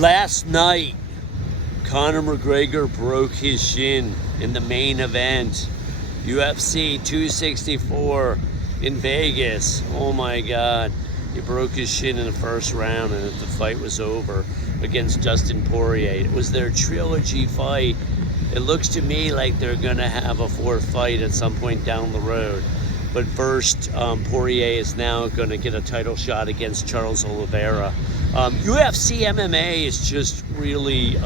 Last night, Conor McGregor broke his shin in the main event. UFC 264 in Vegas. Oh my God. He broke his shin in the first round and the fight was over against Dustin Poirier. It was their trilogy fight. It looks to me like they're going to have a fourth fight at some point down the road. But first, Poirier is now going to get a title shot against Charles Oliveira. UFC MMA is just really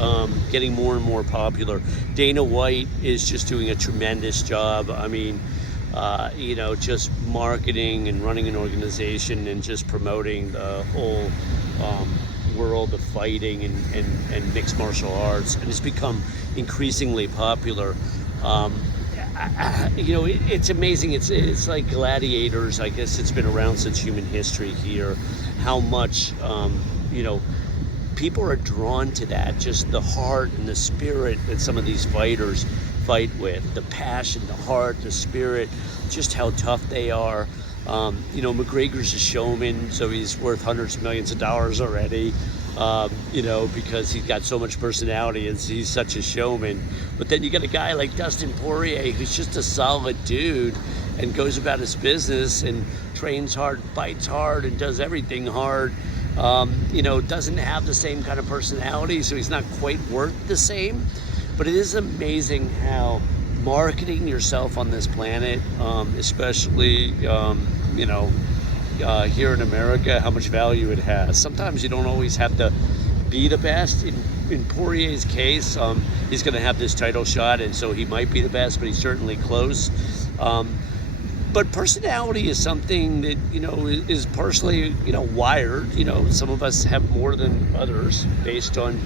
getting more and more popular. Dana White is just doing a tremendous job. I mean, just marketing and running an organization and just promoting the whole world of fighting and mixed martial arts. And it's become increasingly popular. It's amazing. It's like gladiators. I guess it's been around since human history here. How much, people are drawn to that. Just the heart and the spirit that some of these fighters fight with. The passion, the heart, the spirit, just how tough they are. McGregor's a showman, so he's worth hundreds of millions of dollars already. Because he's got so much personality and he's such a showman. But then you got a guy like Dustin Poirier who's just a solid dude and goes about his business and trains hard, fights hard, and does everything hard. Doesn't have the same kind of personality, so he's not quite worth the same. But it is amazing how marketing yourself on this planet, especially, here in America, how much value it has. Sometimes you don't always have to be the best. In Poirier's case, he's going to have this title shot, and so he might be the best, but he's certainly close. But personality is something that, is partially, wired. Some of us have more than others based on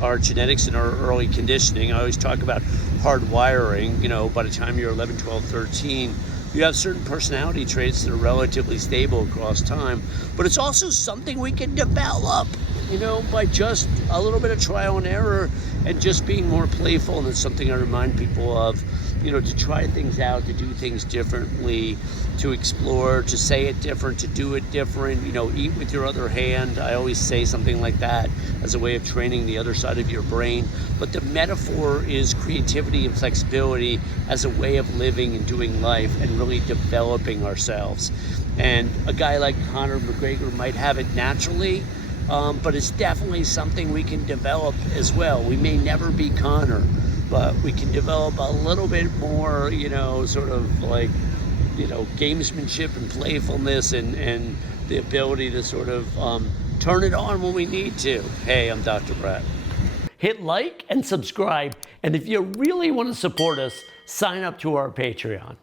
our genetics and our early conditioning. I always talk about hard wiring. By the time you're 11, 12, 13, you have certain personality traits that are relatively stable across time, but it's also something we can develop, by just a little bit of trial and error and just being more playful. And it's something I remind people of, to try things out, to do things differently, to explore, to say it different, to do it different, eat with your other hand. I always say something like that as a way of training the other side of your brain. But the metaphor is creativity and flexibility as a way of living and doing life and really developing ourselves. And a guy like Conor McGregor might have it naturally, but it's definitely something we can develop as well. We may never be Conor, but we can develop a little bit more, sort of like, gamesmanship and playfulness and the ability to sort of turn it on when we need to. Hey, I'm Dr. Brett. Hit like and subscribe. And if you really want to support us, sign up to our Patreon.